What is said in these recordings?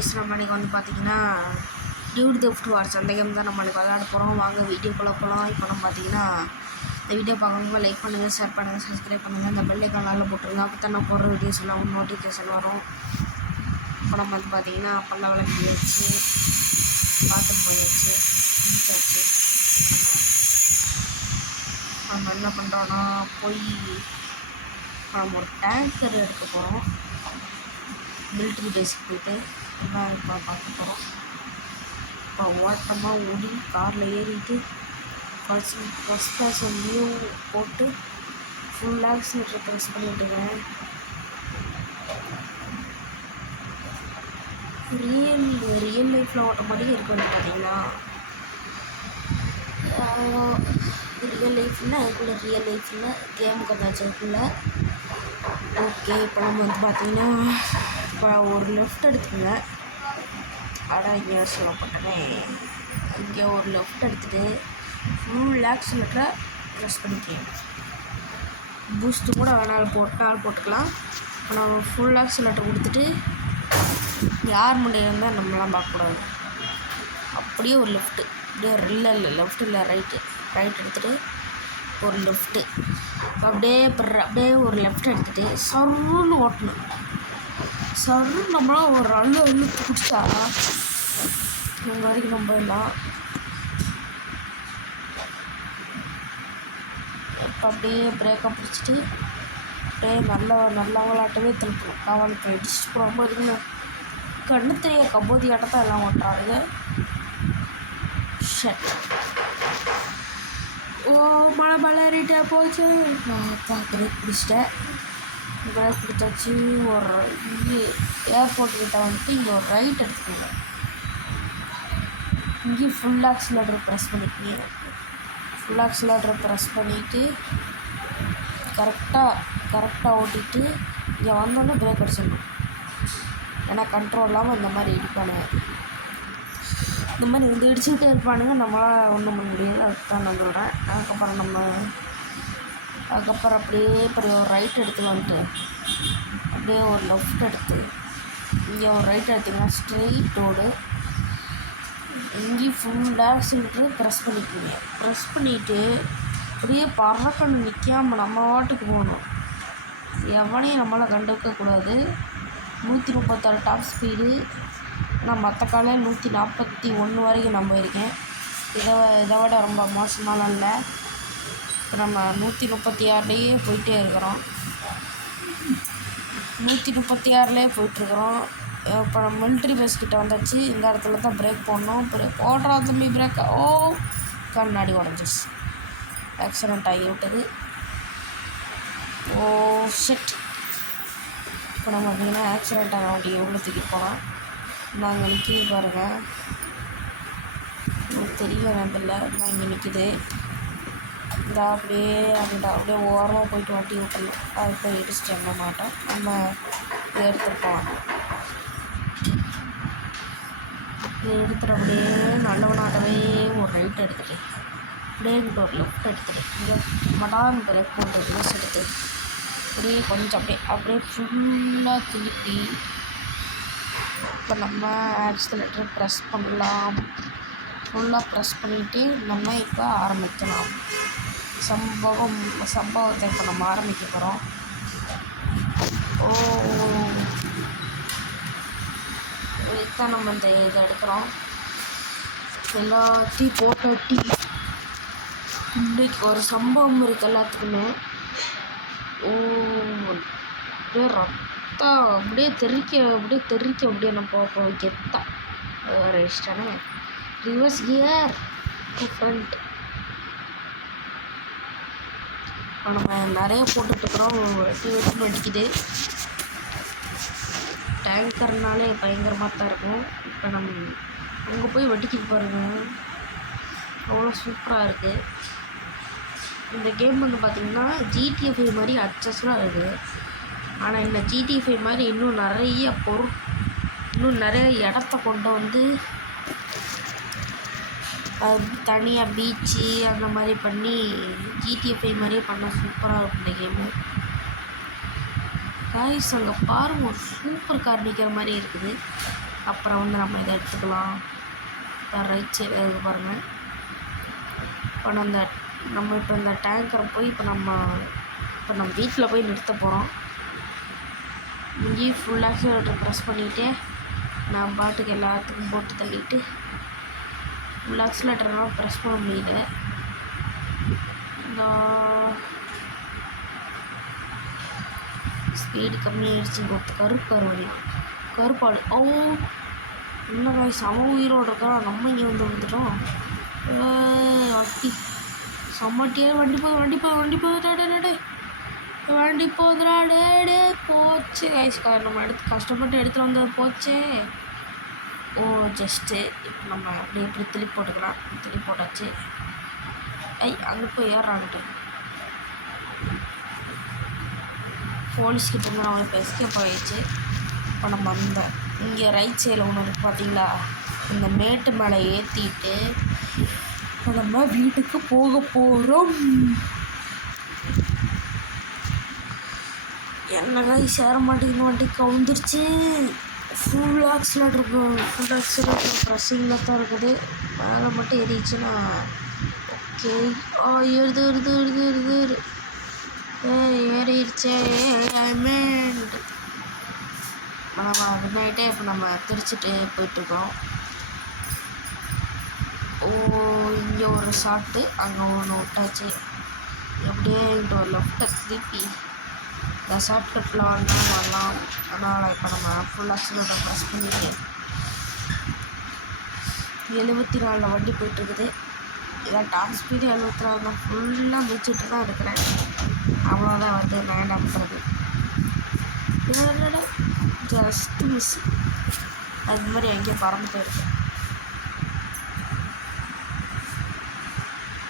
Guys நம்ம இன்றைக்கி வந்து பார்த்தீங்கன்னா டியூட் தெஃப்ட் வார்ஸ் அந்த கேம் தான் நம்மளுக்கு விளையாட போகிறோம். வாங்க வீடியோக்குள்ளே போகலாம். இப்போ நம்ம பார்த்தீங்கன்னா இந்த வீடியோ பார்க்கணுங்க லைக் பண்ணுங்கள், ஷேர் பண்ணுங்கள், சப்ஸ்கிரைப் பண்ணுங்கள், இந்த பெல் ஐக்கான் நாளில் போட்டுருங்க. அப்போ தான் நான் போடுற வீடியோஸ் எல்லாம் நோட்டிஃபிகேஷன் வரும். இப்போ நம்ம வந்து பார்த்தீங்கன்னா பல்ல விளக்கி வச்சு பாத்ரூம் பண்ணி வச்சு முடிச்சாச்சு. நம்ம என்ன பண்ணுறோன்னா போய் நம்ம ஒரு டேங்கர் எடுக்க போகிறோம். மிலிட்ரி பேஸுக்கு போய்ட்டு எல்லாம் இப்போ பார்க்க போகிறோம். இப்போ ஓட்டமாக ஓடி காரில் ஏறிட்டு ஃபஸ்ட் கிளாஸ் ஒன்றையும் போட்டு ஃபுல் ஆக்சிலேட்டர் ப்ரெஸ் பண்ணிட்டுருக்கேன். ரியல் லைஃப்பில் ஓட்ட மாதிரி இருக்கு வந்து பார்த்தீங்கன்னா ரியல் லைஃப்னா அதுக்குள்ள ரியல் லைஃப்பில் கேமுக்கு ஏதாச்சும் இருக்குல்ல. ஓகே, இப்போ நம்ம வந்து பார்த்தீங்கன்னா இப்போ ஒரு லெஃப்ட் எடுத்துக்கோங்க. இங்கே சொல்லப்பட்டனே இங்கே ஒரு லெஃப்ட் எடுத்துகிட்டு ஃபுல் ஆக்சிலேட்டரை ப்ரெஸ் பண்ணிக்கலாம். பூஸ்ட்டு கூட வேணாலும் போட்டுக்கலாம். இப்போ நம்ம ஃபுல் ஆக்சிலேட்டர் கொடுத்துட்டு யார் முன்னாடி இருந்தால் நம்மளாம் பார்க்கக்கூடாது. அப்படியே ஒரு லெஃப்ட்டு அப்படியே இல்லை லெஃப்ட் இல்லை ரைட் எடுத்துகிட்டு ஒரு லெஃப்ட்டு அப்படியே ஒரு லெஃப்ட் எடுத்துகிட்டு சருன்னு ஓட்டணும். சரு நம்மளாம் ஒரு அள்ளு பிடிச்சா இங்கே வரைக்கும் நம்ம எல்லாம் இப்போ அப்படியே பிரேக்கை பிடிச்சிட்டு அப்படியே நல்லவங்களாட்டவே திருப்பணும். காவலுக்கு இடிச்சுட்டு போகாமல் இருக்குங்க. கண்ணு தெரிய கபோதி ஆட்டத்தான் எல்லாம் ஓட்டுறாங்க. ஷட் மழை ஏறிட்டே போச்சு. பிரேக் பிடிச்சிட்டேன். பிரேக் பிடிச்சாச்சு. ஒரு இங்கே ஏர்போர்ட் கிட்ட வந்துட்டு இங்கே ஒரு ரைட் எடுத்துக்கோங்க. இங்கேயும் ஃபுல் ஆக்சிலேட்டர் ப்ரெஸ் பண்ணிக்கோங்க. ஃபுல் ஆக்சிலேட்டர் ப்ரெஸ் பண்ணிவிட்டு கரெக்டாக ஓட்டிட்டு இங்கே வந்தோடனே பிரேக் அடிச்சிடணும். ஏன்னா கண்ட்ரோல் இல்லாமல் இந்த மாதிரி இடிப்பானுங்க. இந்த மாதிரி இடிச்சுக்கிட்டே இருப்பானுங்க. நம்மளால் ஒன்றும் பண்ண முடியாது. அதுதான் நான் சொல்கிறேன். அதுக்கப்புறம் அப்படியே ஒரு ரைட் எடுத்து வந்துட்டு அப்படியே ஒரு லெஃப்ட் எடுத்து இங்கே ஒரு ரைட் எடுத்திங்கன்னா ஸ்ட்ரெயிட் ரோடு. இங்கேயும் ஃபுல் ஆக்சிலேட்டர் ப்ரெஸ் பண்ணிக்கோங்க. ப்ரெஸ் பண்ணிவிட்டு அப்படியே பறக்கணும், நிற்காமல் நம்ம வாட்டுக்கு போகணும். எவனையும் நம்மளால் கண்டுக்கக்கூடாது. 136 டாப் ஸ்பீடு. நான் மற்ற காலையில் 141 வரைக்கும் நான் போயிருக்கேன். இதை விட ரொம்ப மோசமாலாம் இல்லை. இப்போ நம்ம 136லேயே போயிட்டே இருக்கிறோம். 136லேயே போயிட்டுருக்குறோம். இப்போ நம்ம மிலிட்ரி பேஸ் கிட்ட வந்தாச்சு. இந்த இடத்துல தான் பிரேக் போடணும். ஓடுறா தம்பி பிரேக்கை. கண்ணாடி உடஞ்சிச்சு. ஆக்சிடெண்ட் ஆகி விட்டது. ஷிட். இப்போ நம்ம பார்த்தீங்கன்னா ஆக்சிடெண்ட் ஆக வண்டி எவ்வளோ தூக்கிட்டு போகலாம். நாங்கள் நிற்கிது பாருங்கள். தெரியல நம்பில்லை. நான் இங்கே நிற்கிது. இந்த அப்படியே ஓரமாக போயிட்டு வண்டி விட்டுணும். அது போய் இடிச்சிட்டு எண்ண மாட்டோம். நம்ம இதை எடுத்துகிட்டு போகலாம். இதை எடுத்துகிட்டு அப்படியே நல்லவனாட்டவே ஒரு ரைட் எடுத்துகிட்டு அப்படியே இங்கிட்ட ஒரு லெஃப்ட் எடுத்துகிட்டு இங்கே மடான்னு பிரேக் போட்டு ட்ரெஸ் எடுத்து அப்படியே கொஞ்சம் அப்படியே ஃபுல்லாக திருப்பி இப்போ நம்ம ஆக்சிலேட்டர் ப்ரெஸ் பண்ணலாம். ஃபுல்லாக ப்ரெஸ் பண்ணிவிட்டு நம்ம இப்போ ஆரம்பிக்கலாம். சம்பவத்தை இப்போ நம்ம ஆரம்பிக்க போகிறோம். இதுதான் நம்ம இதை எடுக்கிறோம். எல்லாத்தையும் போட்டாட்டி இன்றைக்கு ஒரு சம்பவம் இருக்குது எல்லாத்துக்குமே. அப்படியே ரத்தம் அப்படியே தெறிக்க நம்ம கெத்தான் வேறு இஷ்டானே. Reverse gear front. இப்போ நம்ம நிறைய போட்டுட்ருக்குறோம். வெட்டி அடிக்குது. டேங்கர்னாலே பயங்கரமாக தான் இருக்கும். இப்போ நம்ம அங்கே போய் வெட்டிக்கிட்டு பாருங்கள். அவ்வளோ சூப்பராக இருக்குது. இந்த கேம் வந்து பார்த்திங்கன்னா GTA 5 மாதிரி அட்ஜஸ்டாக இருக்குது. ஆனால் இந்த GTA 5 மாதிரி இன்னும் நிறைய இடத்த கொண்டு வந்து தனியாக பீச்சு அந்த மாதிரி பண்ணி GTA 5 மாதிரியே பண்ணால் சூப்பராக இருக்கும் இந்த கேமு. காய்ஸ் அங்கே பாருங்கள், ஒரு சூப்பர் கார் நிற்கிற மாதிரி இருக்குது. அப்புறம் வந்து நம்ம இதை எடுத்துக்கலாம். ரைட் சைடு இருக்குது பாருங்கள். இப்போ நம்ம இப்போ இந்த டேங்கரை போய் இப்போ நம்ம வீட்டில் போய் நிறுத்த போகிறோம். இங்கேயும் ஃபுல் ஆக்சிலேட்டர் ப்ரெஸ் பண்ணிவிட்டு நான் பாட்டுக்கு எல்லாத்துக்கும் போட்டு தள்ளிட்டு ஃபுல் ஆக்சிலேட்டர்னால் ப்ரெஸ் பண்ண முடியல. ஸ்பீடு கம்மியாகிடுச்சு. கருப்பாடு என்ன காய்ஸ், அவன் உயிரோடு இருக்கான். நம்ம இங்கே வந்து வந்துட்டோம். வட்டி சம்மட்டியே வண்டி போகுதுடா. போச்சு காய்ஸ், நம்ம கஷ்டப்பட்டு எடுத்துகிட்டு வந்தது போச்சே. ஜஸ்ட்டு இப்போ நம்ம அப்படியே எப்படி திருப்பி போட்டுக்கலாம். திருப்பி போட்டாச்சு. அங்கே போய் ஏறான்ட்டு போலீஸ்கிட்ட இருந்து நம்மளுக்கு எஸ்கேப் ஆகிடுச்சு. இப்போ நம்ம இங்கே ரைட் சைடில் ஒன்று இருக்குது பார்த்தீங்களா, இந்த மேட்டு மேலே ஏற்றிட்டு இப்போ நம்ம வீட்டுக்கு போக போகிறோம். என்னக்கா சேர மாட்டேங்குது, வண்டி கவுந்துருச்சு. ஃபுல் ஆக்சிலேட்டர் ப்ரெஸ்ஸிங்கில் தான் இருக்குது. மேலே மட்டும் ஏறிச்சுன்னா ஓகே. ஏறுது ஏறிடுச்சே. நம்ம முன்னாடிட்டே இப்போ நம்ம திருச்சிட்டு போயிட்டுருக்கோம். இங்கே ஒரு ஷார்ட்டு, அங்கே ஒன்று விட்டாச்சு. எப்படியே இங்கிட்ட ஒரு லெஃப்ட்டை திருப்பி இந்த ஷார்ட்கட்டில் வரலாம். அதனால் இப்போ நம்ம ஃபுல் ஆக்சிலேட்டர் ப்ரெஸ் பண்ணிட்டு 74 வண்டி போயிட்டுருக்குது. இதான் டாப் ஸ்பீடு 74 தான். ஃபுல்லாக முடிச்சுட்டு தான் இருக்கிறேன். அவ்வளோதான் வந்து நான் என்ன பண்ணுறது, ஜஸ்ட் மிஸ். அது மாதிரி எங்கேயும் பறந்து போயிருக்கு.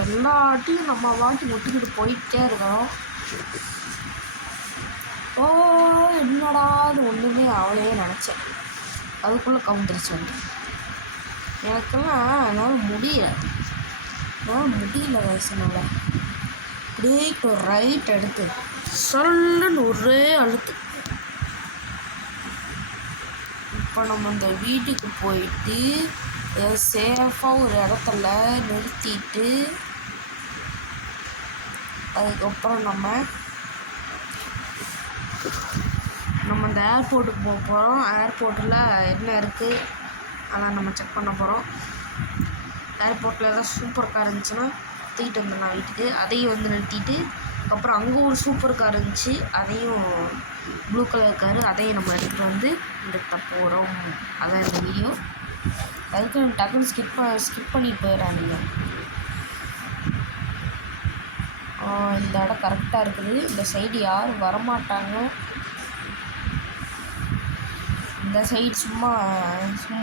எல்லாட்டையும் நம்ம வாட்டி ஒட்டிக்கிட்டு போயிட்டே இருக்கோம். என்னடா அது ஒன்றுமே அவளையே நினச்சேன். அதுக்குள்ளே கவுந்துருச்சு வந்து. எனக்கெல்லாம் என்னால் முடியல வயசுனால. அப்படியே ஒரு ரைட் எடுத்து சொல்லுன்னு ஒரே அழுத்து. இப்போ நம்ம இந்த வீட்டுக்கு போயிட்டு சேஃபாக ஒரு இடத்துல நிறுத்திட்டு அதுக்கப்புறம் நம்ம இந்த ஏர்போர்ட்டுக்கு போக போகிறோம். ஏர்போர்ட்டில் என்ன இருக்குது அதெல்லாம் நம்ம செக் பண்ண போகிறோம். ஏர்போர்ட்டில் ஏதாவது சூப்பர் கார் இருந்துச்சுன்னா தூக்கிட்டு வந்துடலாம் வீட்டுக்கு. அதையும் வந்து நிறுத்திட்டு அப்புறம் அங்கே ஒரு சூப்பர் கார் இருந்துச்சு, அதையும் ப்ளூ கலர் காரு, அதையும் நம்ம எடுத்துகிட்டு வந்து நிறுத்த போகிறோம். அதான் இந்த வீடியோ. அதுக்கு டக்குன்னு ஸ்கிப் பண்ணிட்டு போயிடறானுங்க. இந்த இடம் கரெக்டாக இருக்குது. இந்த சைடு யாரும் வரமாட்டாங்க. இந்த சைடு சும்மா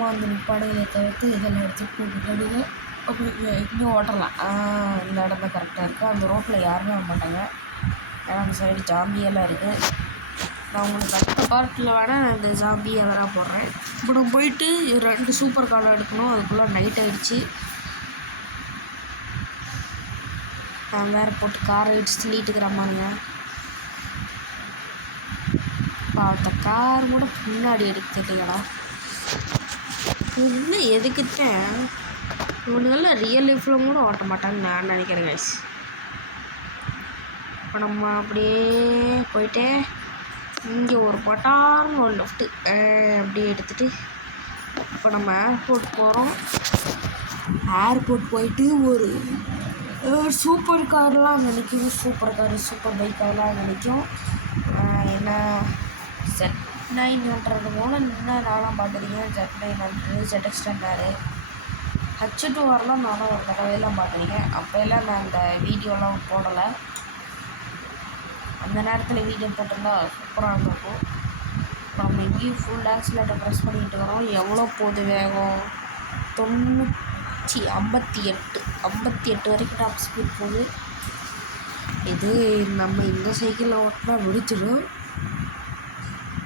வந்து நிற்பாடுகளை தவிர்த்து இதெல்லாம் எடுத்துகிட்டு போட்டுக்காடுங்க. அப்புறம் இங்கே ஓட்டலாம். இந்த இடம் தான் கரெக்டாக இருக்குது. அந்த ரோட்டில் யாருமே வர மாட்டாங்க. ஏன்னா அந்த சைடு ஜாம்பியெல்லாம் இருக்குது. நான் உங்களுக்கு அடுத்த பார்ட்டில் வேணால் இந்த ஜாம்பி அதெல்லாம் போடுறேன். இப்போ நம்ம போயிட்டு 2 சூப்பர் கார் எடுக்கணும். அதுக்குள்ளே நைட் ஆகிடுச்சு. நான் வேறு போட்டு காரை இடிச்சு தள்ளிட்டு இருக்கிறாமாங்க. அந்த கார் கூட முன்னாடி எடுக்க தெரியலடா. இன்னும் எதுக்குத்தான் இவனுங்கெல்லாம் ரியல் லைஃப்பில் கூட ஓட்ட மாட்டாங்கன்னு நான் நினைக்கிறேன் கைஸ். இப்போ நம்ம அப்படியே போயிட்டு இங்கே ஒரு பட்டார்னு ஒரு லெஃப்ட்டு அப்படியே எடுத்துகிட்டு இப்போ நம்ம ஏர்போர்ட் போகிறோம். ஏர்போர்ட் போயிட்டு ஒரு சூப்பர் கார்லாம் நினைக்கும். சூப்பர் காரு, சூப்பர் பைக் அதெல்லாம் நினைக்கும். என்ன Z900 போல் இன்னும் நானும் பார்த்துருக்கேன். Z900, ZX10R, H2Rலாம் நானும் ஒரு தடவையெல்லாம் பார்த்துருக்கேன். அப்போல்லாம் நான் அந்த வீடியோலாம் போடலை. அந்த நேரத்தில் வீடியோ போட்டிருந்தா சூப்பராக இருந்திருக்கும். இப்போ நம்ம இங்கேயும் ஃபுல் ஆக்சிலேட்டர் ப்ரெஸ் பண்ணிக்கிட்டு வரோம். எவ்வளோ போகுது வேகம்? 58 வரைக்கும் டாப் ஸ்பீட் போகுது. இது நம்ம இந்த சைக்கிளில் ஓட்டினா விடுச்சிடும்.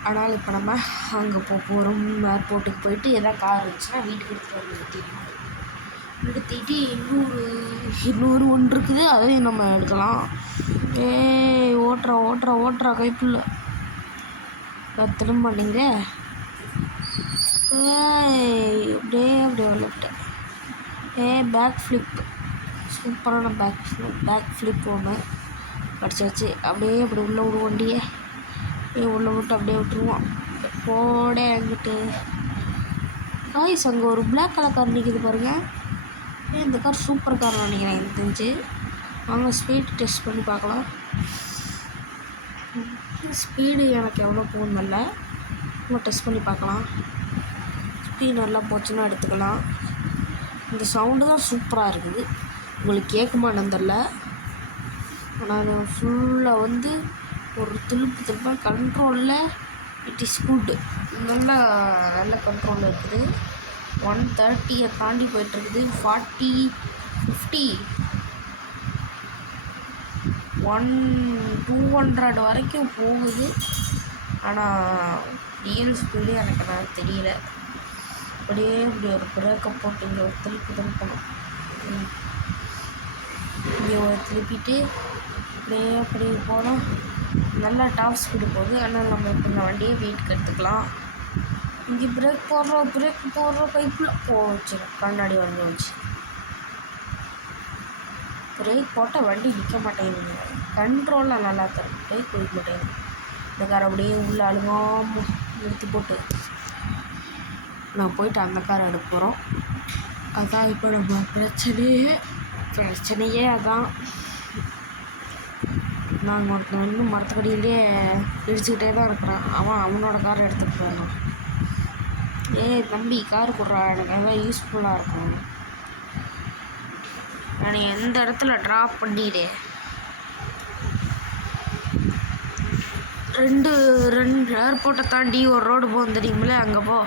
ஆனால் இப்போ நம்ம அங்கே போகிறோம். ஏர்போர்ட்டுக்கு போயிட்டு எதாவது கார் இருந்துச்சுன்னா வீட்டுக்கு எடுத்துகிட்டு நிறுத்திட்டு இன்னொரு ஒன்று இருக்குது, அதையும் நம்ம எடுக்கலாம். ஓட்டுறா கைப்புள்ள திரும்ப நீங்களே அப்படியே அப்படியே விளையாட்டேன். பேக் ஃப்ளிப், சூப்பரான பேக் ஃப்ளிப் ஒன்று படிச்சாச்சு. அப்படியே அப்படி உள்ளே விடு வண்டியை, அப்படியே உள்ளே விட்டு அப்படியே விட்டுருவோம். போட அங்கிட்டு காய்ஸ் அங்கே ஒரு பிளாக் கலர் கார் நிற்கிது பாருங்கள். இந்த கார் சூப்பர் கார் நினைக்கிறேன் எனக்கு தெரிஞ்சு. வாங்க ஸ்பீட் டெஸ்ட் பண்ணி பார்க்கலாம். ஸ்பீடு எனக்கு எவ்வளோ போகணுமில்ல, நம்ம டெஸ்ட் பண்ணி பார்க்கலாம். ஸ்பீடு நல்லா போச்சுன்னா எடுத்துக்கலாம். இந்த சவுண்டு தான் சூப்பராக இருக்குது. உங்களுக்கு கேட்குமான்னு தெரில, ஆனால் ஃபுல்லாக வந்து ஒரு திருப்பாக கண்ட்ரோலில் இட் இஸ் குட். நல்ல கண்ட்ரோலில் இருக்குது. 130 தாண்டி போயிட்டுருக்குது. 40, 50, 200 வரைக்கும் போகுது. ஆனால் ரியல் ஸ்பீடு எனக்கு நான் தெரியல. அப்படியே இப்படி ஒரு பிரேக்கை போட்டு இங்கே ஒரு திருப்பணும். இங்கே ஒரு திருப்பிட்டு அப்படியே அப்படி போனால் நல்லா டாப் ஸ்பீடு போகுது. ஆனால் நம்ம இப்போ இந்த வண்டியை வீட்டுக்கு எடுத்துக்கலாம். இங்கே பிரேக் போடுற பைப்பில் போச்சு, கண்ணாடி வந்து வச்சு பிரேக் போட்டால் வண்டி நிற்க மாட்டேங்குது. கண்ட்ரோலில் நல்லா தரும், பிரேக் போய்க்க மாட்டேங்குது. இந்த காரை அப்படியே உள்ளே அழுகாமல் நிறுத்தி போட்டு நான் போயிட்டு அந்த காரை எடுக்க போகிறோம். அதுதான் இப்போ நம்ம பிரச்சனையே அதான். நாங்கள் ஒருத்தன் இன்னும் மரத்துக்கடியிலே இடிச்சுக்கிட்டே தான் இருக்கிறான். அவனோட காரை எடுத்துகிட்டு போயிடணும். தம்பி கார் கொடுறா, எனக்கு அதான் யூஸ்ஃபுல்லாக இருக்கும். நான் எந்த இடத்துல ட்ராப் பண்ணிடு. ரெண்டு ஏர்போர்ட்டை தாண்டி ஒரு ரோடு போகும் தெரியுமில்ல, அங்கே போ.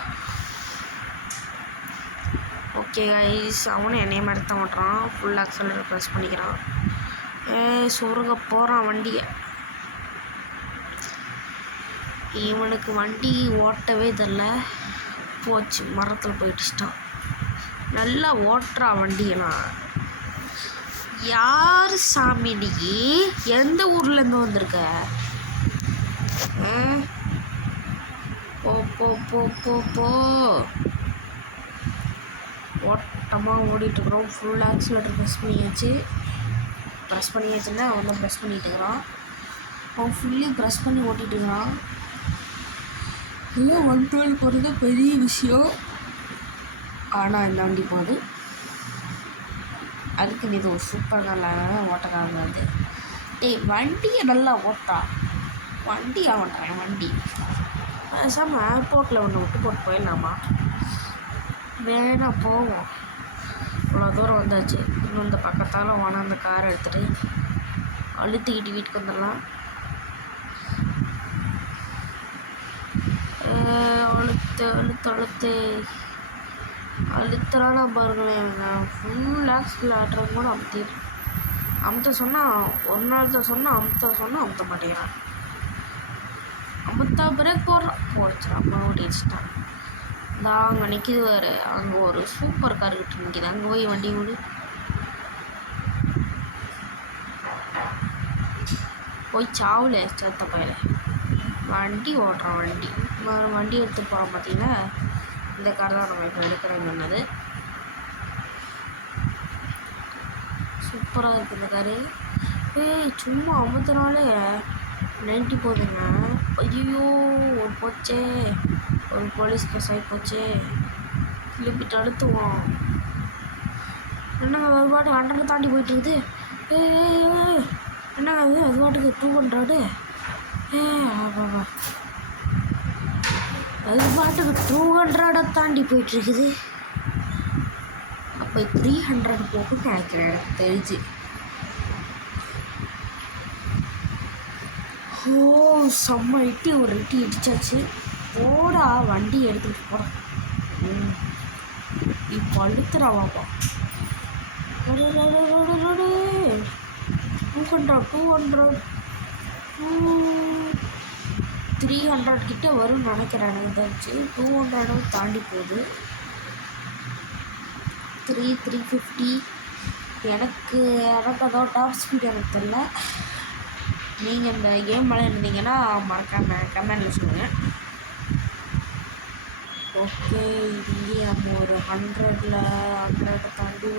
ஓகே கைஸ், அவனும் என்னைய மாதிரி தான் ஓட்டுறான். ஃபுல் ஆக்சலரேட்டர் ப்ரெஸ் பண்ணிக்கிறான். சொருக போகிறான் வண்டியை. இவனுக்கு வண்டி ஓட்டவே தெரில, போச்சு மரத்தில் போயிட்டுச்சிட்டான். நல்லா ஓட்டுறா வண்டியெல்லாம். யார் சாமி நீ? எந்த ஊர்லேருந்து வந்திருக்க? போ போ போ போ போ ஓட்டமாக ஓடிட்டுருக்குறோம். ஃபுல் ஆக்சிலேட்டர் ப்ரெஸ் பண்ணியாச்சுன்னா அவன் தான் ப்ரெஸ் பண்ணிட்டு இருக்கிறான். அவன் ஃபுல்லையும் ப்ரெஸ் பண்ணி ஓட்டிகிட்டு இருக்கிறான். இல்லை 112 போகிறது பெரிய விஷயம். ஆனால் இந்த வண்டி போகுது. அதுக்கு இது ஒரு சூப்பர் நல்லா ஓட்டக்காரங்க வந்து வண்டியை நல்லா ஓட்டா. வண்டியாக ஓட்டுறேன் வண்டி. பேசாமல் ஏர்போர்ட்டில் ஒன்று விட்டு போட்டு போயிடலாமா? வேணா போவோம். இவ்வளோ தூரம் வந்தாச்சு. இன்னும் இந்த பக்கத்தால் ஓன அந்த காரை எடுத்துகிட்டு அழுத்திக்கிட்டு வீட்டுக்கு வந்துடலாம். அழுத்துறானா பாருங்களேன். ஃபுல் ஆக்ஸில் ஆட்டுறது கூட அமுத்த சொன்னால் ஒரு நாள் தான் அமுத்த மாட்டேங்கிறான். அமுத்தா பிரேக் போடுறான், போடுச்சு அம்மா ஓட்டிடுச்சிட்டான். நான் அங்கே நிற்கிது வேறு. அங்கே ஒரு சூப்பர் கார் கிட்ட நிற்கிது. அங்கே போய் வண்டி விடு. போய் சாவுல சத்த பயில வண்டி ஓட்டுறான். வண்டி எடுத்துட்டு போகிறான். பார்த்தீங்கன்னா இந்த கார் தான் நம்ம இப்போ எடுக்கிறேன்னு சொன்னது. சூப்பராக இருக்குது இந்த காரு. சும்மா அமுத்தினாலே 90 போகுதுங்க. ஐயோ ஒரு போச்சே, ஒரு போலீஸ் கேஸ் ஆகி போச்சே. கிளப்பிட்டு அடுத்துவோம். என்னங்க அது பாட்டு 100 தாண்டி போயிட்டுருக்குது. என்னங்க அது பாட்டுக்கு 200. அது பாட்டுக்கு 200 தாண்டி போயிட்டுருக்குது. அப்போ 300 போகுன்னு நினைக்கிறேன் எனக்கு தெரிஞ்சு. செம்ம இட்டி ஒரு இட்டி இடிச்சாச்சு. போடா வண்டி எடுத்துகிட்டு போட. இப்போ அழுத்துறாவாப்பா. 200 300 கிட்ட வரும்னு நினைக்கிறேன். எனக்கு தெரிஞ்சு 200 தாண்டி போகுது. 350 எனக்கு அதோட டாப் ஸ்பீட் எனக்கு தெரியல. நீங்கள் இந்த கேம் விளையாடுனீங்கன்னா மறக்காமல் கமெண்டில் சொல்லுங்கள். ஓகே, இங்கே நம்ம ஒரு 100 தாண்டி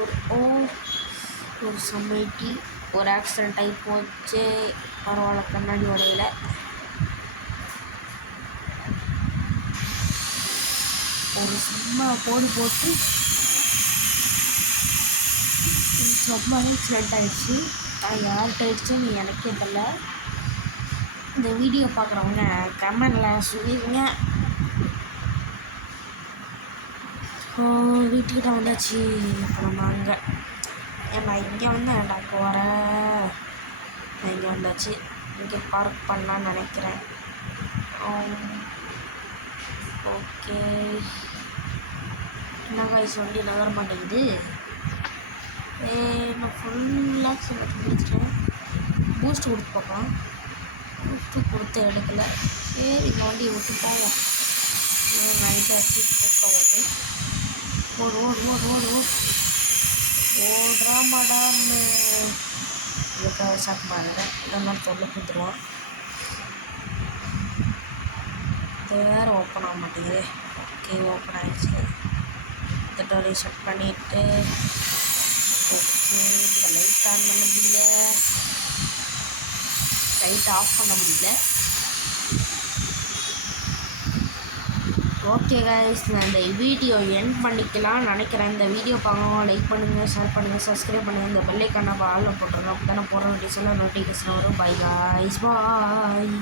ஒரு சமைட்டி ஒரு ஆக்சிடென்ட் ஆகி போச்சு. பரவாயில்ல, கண்ணாடி உடையில. ஒரு சும்மா போட்டு சும்மா ஆக்சிடென்ட் ஆகிடுச்சு. யார்கிட்ட ஆயிடுச்சுன்னு எனக்கே தெரியல. இந்த வீடியோ பார்க்குறவங்க கமெண்டில் சொல்லிடுங்க. வீட்டுக்கிட்ட வந்தாச்சு. அப்புறம் அங்கே நான் இங்கே வந்தேன், எனக்கு வர நான் இங்கே வந்தாச்சு. இங்கே பார்க் பண்ணலான்னு நினைக்கிறேன். ஓகே, என்ன காய்ஸ் வண்டி நகர மாட்டேங்குது. நான் ஃபுல்லாக சொல்லி முடிச்சிட்டேன். பூஸ்ட் கொடுத்து பார்க்கலாம். பூஸ்ட்டு கொடுத்து எடுக்கலை. சரி, இந்த வண்டியை விட்டு போவோம். நைட்டு அடிச்சு தூக்கம் வருது. ஓடுறா மாடான்னு இதுக்காக ஸ்டார்ட் பண்ணுறேன். இதெல்லாம் தொல்லை கொடுத்துருவான். வேறு ஓப்பன் ஆக மாட்டேங்குது. ஓகே, ஓப்பன் ஆகிடுச்சு. இந்த டோரை ஷட் பண்ணிவிட்டு ஓகே, இந்த லைட் ஆன் பண்ண முடியல, லைட் ஆஃப் பண்ண முடியல. ஓகே கைஸ், நான் இந்த வீடியோ எண்ட் பண்ணிக்கலாம்னு நினைக்கிறேன். இந்த வீடியோ பார்க்கணும், லைக் பண்ணுங்கள், ஷேர் பண்ணுங்கள், சப்ஸ்கிரைப் பண்ணுங்கள். இந்த பெல் ஐக்கானை ஆல்ல போட்டுருங்க. அப்போ தானே போடுற வீடியோஸில் நோட்டிஃபிகேஷன் வரும். பை கைஸ், பாய்.